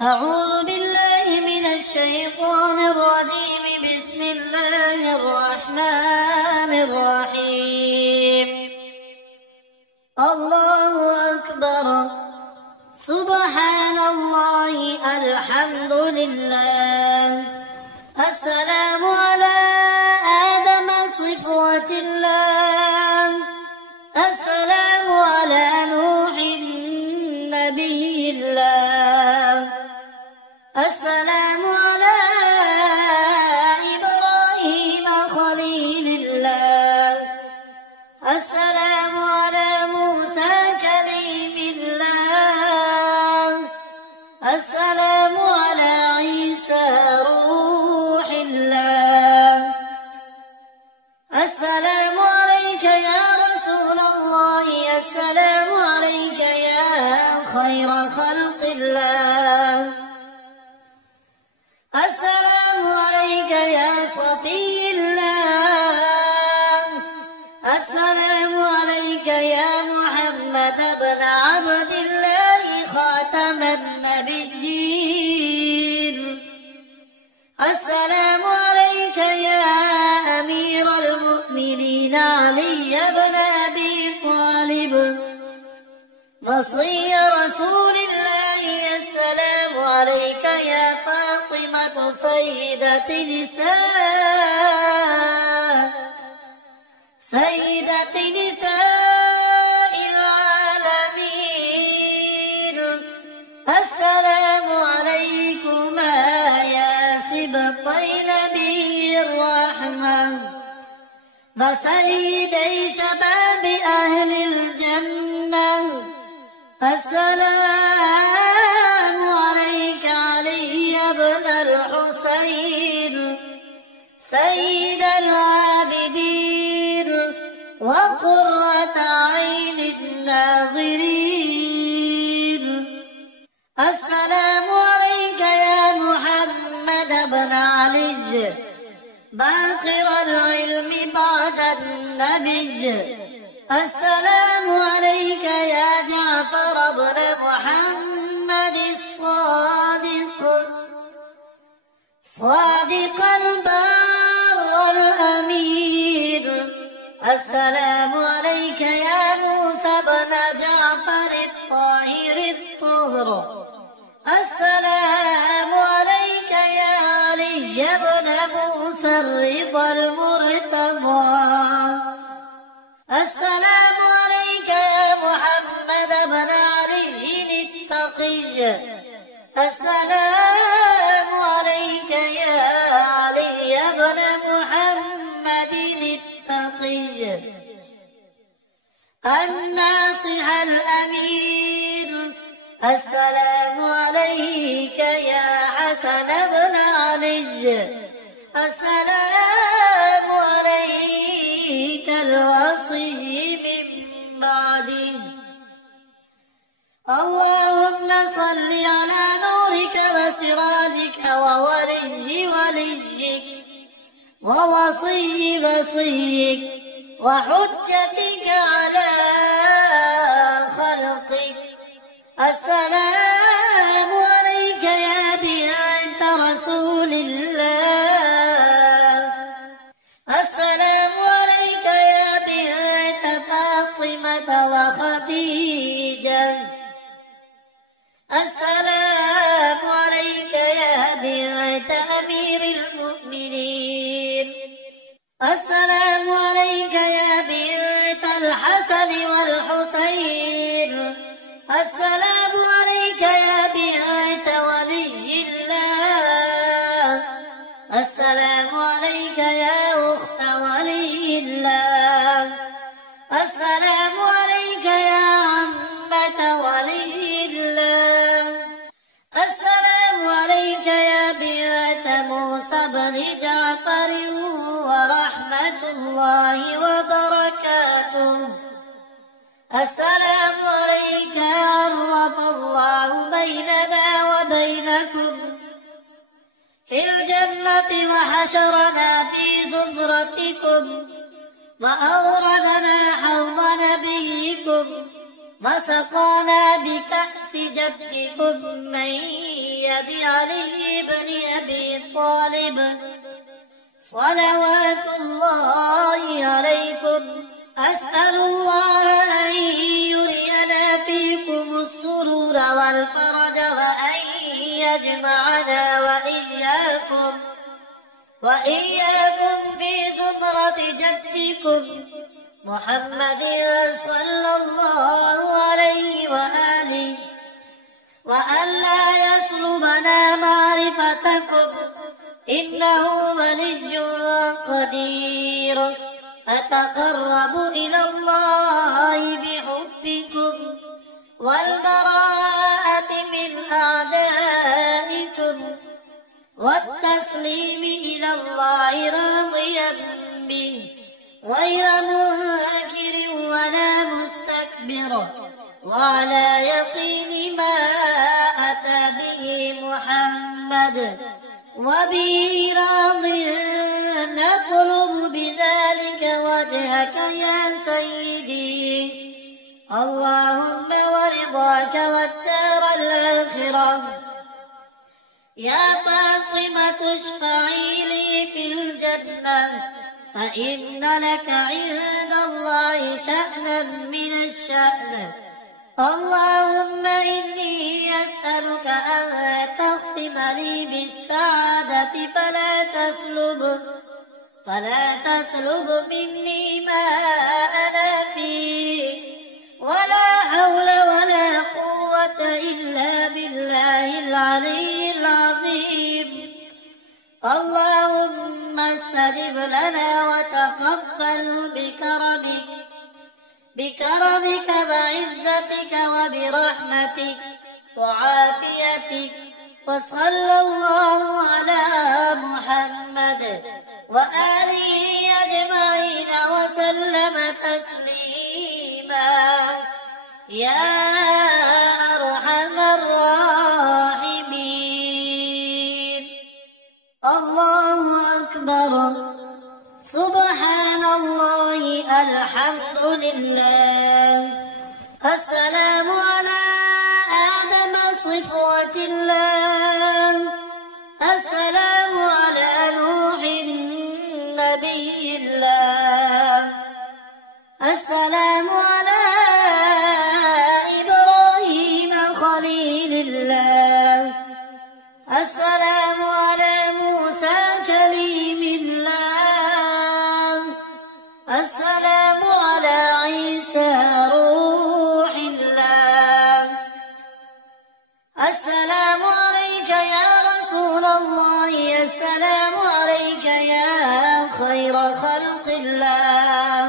أعوذ بالله من الشيطان الرجيم. بسم الله الرحمن الرحيم. الله أكبر. سبحان الله. الحمد لله. السلام على آدم صفوة الله. السلام على نوح نبي الله. السلام على إبراهيم خليل الله. السلام على موسى كليم الله. السلام على عيسى روح الله. السلام عليك يا رسول الله. السلام عليك يا خير خلق الله. السلام عليك يا صفي الله. السلام عليك يا محمد بن عبد الله خاتم النبيين. السلام عليك يا أمير المؤمنين علي بن أبي طالب وصي رسول الله. السلام عليك يا فاطمة سيدة نساء العالمين. السلام عليكما يا سبطي نبي الرحمة وسيدي شباب أهل الجنة. السلام عليك علي بن الحسين سيد العابدين وقرة عين الناظرين. السلام عليك يا محمد بن علي باقر العلم بعد النبي. السلام عليك يا جعفر بن محمد صادق البار الأمين. السلام عليك يا موسى بن جعفر الطاهر الطهر. السلام عليك يا علي بن موسى الرضا المرتضى. السلام عليك يا محمد بن علي التقي. السلام عليك يا علي بن محمد التقي الناصح الأمين. السلام عليك يا حسن بن علي. السلام عليك الوصي من بعده. اللهم صل على نورك وسراجك وليك ووصي وصيك وحجتك على خلقك. السلام عليك يا بنت رسول الله. السلام عليك يا بنت فاطمة وخديجة. السلام عليك يا بنت أمير المؤمنين. السلام عليك يا بنت الحسن والحسين. السلام عليك يا بنت ولي الله. السلام عليك يا أخت ولي الله. السلام عليك يا عمة ولي الله. السلام عليك يا بنت موسى بن جعفر ورحمة الله وبركاته. السلام عليك. عرف الله بيننا وبينكم في الجنة وحشرنا في زمرتكم وأوردنا حوض نبيكم وسقانا بكأس جدكم من يد علي بن أبي طالب صلوات الله عليكم. أسأل الله أن يرينا فيكم السرور والفرج، وأن يجمعنا وإياكم في زمرة جدكم محمد صلى الله عليه وآله، وأن لا يسلبنا معرفتكم إنه ولي قدير. أتقرب إلى الله بحبكم والبراءة من أعدائكم والتسليم إلى الله راضيا به غير منكر ولا مستكبر، وعلى يقين ما أتى به محمد وبه راض، نطلب بذلك وجهك يا سيدي، اللهم ورضاك والدار الآخرة. يا فاطمة اشفعي لي في الجنة، فإن لك عند الله شأنا من الشأن. اللهم إني أسألك أن تختم لي بالسعادة فلا تسلب مني ما أنا فيه، ولا حول ولا قوة إلا بالله العلي العظيم. اللهم استجب لنا وتقبل بكرمك وعزتك وبرحمتك وعافيتك، وصلى الله على محمد وآله أجمعين وسلم تسليما يا أرحم الراحمين. الله أكبر، سبحان الله، الحمد لله. السلام على آدم صفوة الله، السلام على نوح نبي الله، السلام على إبراهيم خليل الله، السلام على موسى كليم الله، السلام على عيسى روح الله. السلام عليك يا رسول الله، السلام عليك يا خير خلق الله،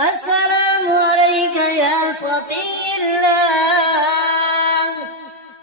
السلام عليك يا صفي الله،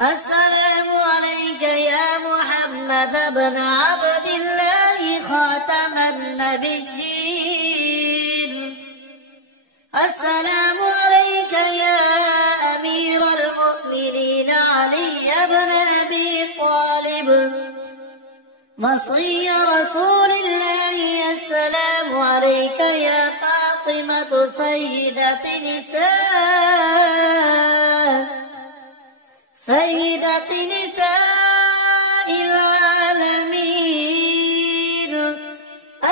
السلام عليك يا محمد بن عبد الله خاتم النبيين، السلام عليك يا أمير المؤمنين علي بن أبي طالب وصي رسول الله، السلام عليك يا فاطمة سيدة نساء العالمين.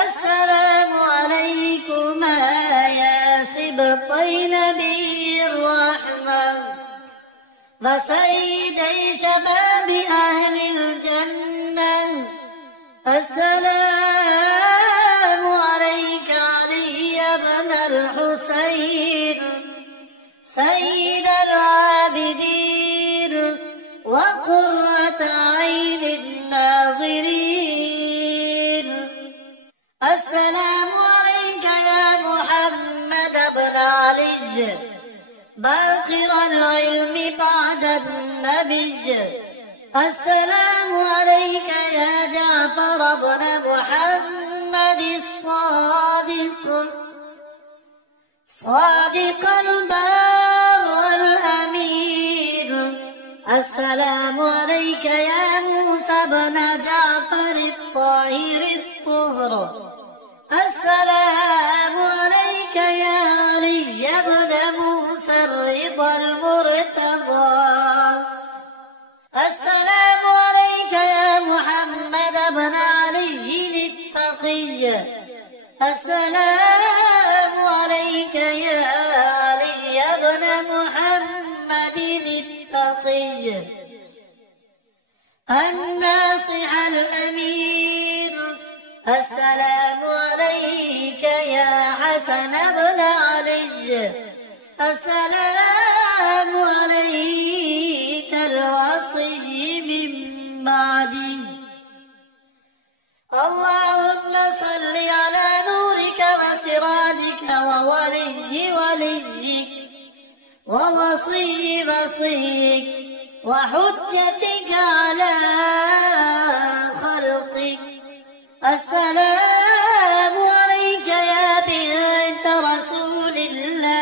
السلام عليكما يا سبطي نبي الرحمة وسيدي شباب أهل الجنة، السلام عليك علي بن الحسين سيد العابدين وقرة عين الناظرين. السلام عليك يا محمد بن علي باقر العلم بعد النبي، السلام عليك يا جعفر بن محمد صادق البار الأمين، السلام عليك يا موسى بن جعفر الطاهر الطهر، السلام عليك يا علي بن موسى الرضا المرتضى، التقي. السلام عليك يا علي بن محمد التقي الناصح الأمير. السلام عليك يا حسن بن علي. السلام عليك الوصي من بعدي. اللهم صل على نورك وسراجك وليك ووصي وصيك وحجتك على خلقك. السلام عليك يا بنت رسول الله.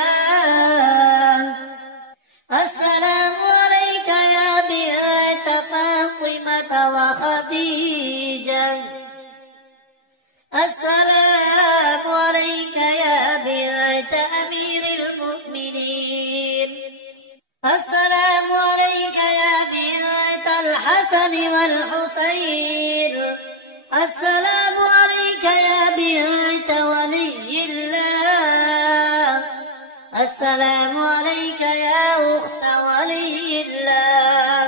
السلام عليك يا بنت فاطمة وخديجة. السلام عليك يا بنت أمير المؤمنين. السلام عليك يا بنت الحسن والحسين. السلام عليك يا بنت ولي الله. السلام عليك يا أخت ولي الله.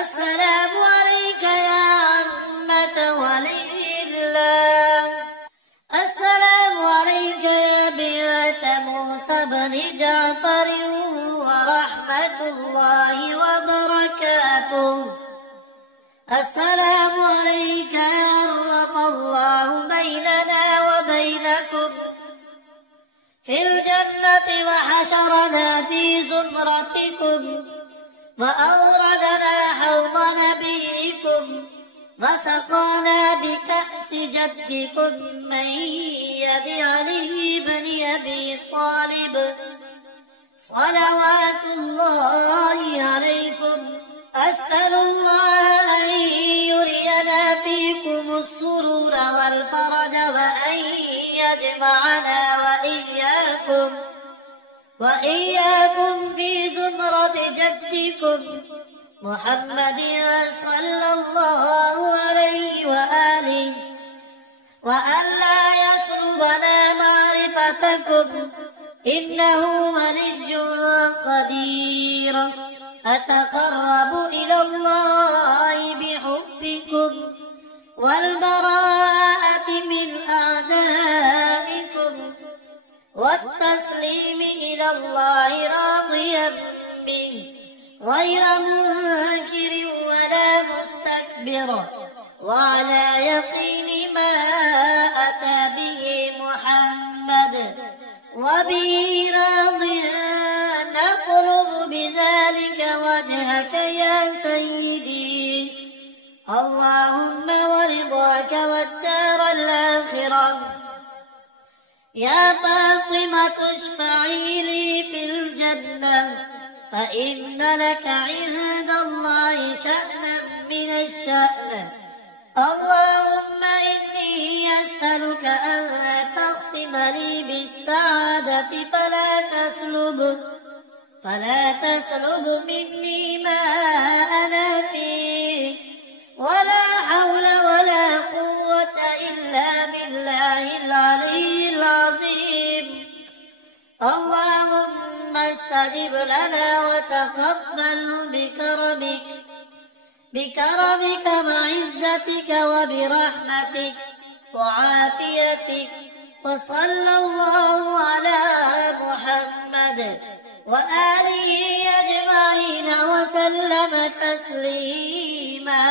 السلام عليك يا عمة ولي الله. السلام عليك يا بنت موسى بن جعفر ورحمة الله وبركاته. السلام عليك عرف الله بيننا وبينكم في الجنة وحشرنا في زمرتكم وأوردنا حوض نبيكم وسقانا بكأس جدكم من يد علي بن أبي طالب صلوات الله عليكم. أسأل الله أن يرينا فيكم السرور والفرج وأن يجمعنا وإياكم في زمرة جدكم محمد صلى الله عليه وآله وأن لا يسلبنا معرفتكم إنه ولي قدير. أتقرب إلى الله بحبكم والبراءة من أعدائكم والتسليم إلى الله راضيا به غير منكر ولا مستكبر وعلى يقين ما أتى به محمد وبه راضيا نطلب بذلك وجهك يا سيدي. اللهم ورضاك والدار الآخرة. يا فاطمة اشفعي لي في الجنة فإن لك عند الله شأنا من الشأن. اللهم إني أسألك أن تختم لي بالسعادة فلا تسلب مني ما أنا فيه ولا حول ولا قوة إلا بالله العلي العظيم. اللهم استجب لنا وتقبل بكرمك وعزتك وبرحمتك وعافيتك. وصلى الله على محمد وآله أجمعين وسلم تسليما.